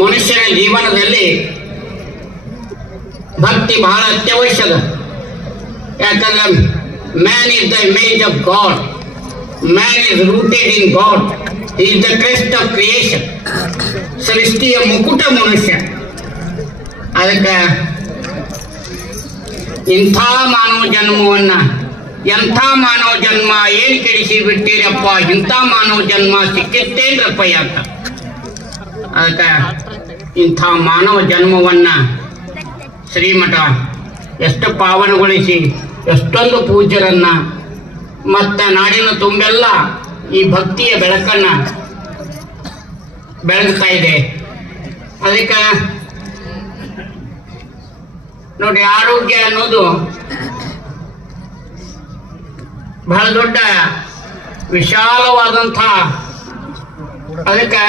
ಮನುಷ್ಯನ ಜೀವನದಲ್ಲಿ ಭಕ್ತಿ ಬಹಳ ಅತ್ಯವಶ್ಯಕ. ಯಾಕಂದ್ರೆ man is the image of god, man is rooted in god, is the crest of creation. ಸೃಷ್ಟಿಯ ಮುಕುಟ ಮನುಷ್ಯ. ಅದಕ್ಕೆ ಇಂಥ ಮಾನವ ಜನ್ಮವನ್ನ, ಎಂಥ ಮಾನವ ಜನ್ಮ ಏನ್ ಕೆಡಿಸಿ ಬಿಟ್ಟಿರಪ್ಪ, ಇಂಥ ಮಾನವ ಜನ್ಮ ಸಿಕ್ಕಿತ್ತೇನ್ರಪ್ಪ ಅಂತ. ಅದಕ್ಕೆ ಇಂಥ ಮಾನವ ಜನ್ಮವನ್ನ ಶ್ರೀಮಠ ಎಷ್ಟು ಪಾವನಗೊಳಿಸಿ, ಎಷ್ಟೊಂದು ಪೂಜ್ಯರನ್ನ ಮತ್ತು ನಾಡಿನ ತುಂಬೆಲ್ಲ ಈ ಭಕ್ತಿಯ ಬೆಳಕನ್ನ ಬೆಳಗ್ತಾ ಇದೆ. ಅದಕ್ಕೆ ನೋಡಿ, ಆರೋಗ್ಯ ಅನ್ನೋದು ಬಹಳ ದೊಡ್ಡ ವಿಶಾಲವಾದಂಥ, ಅದಕ್ಕೆ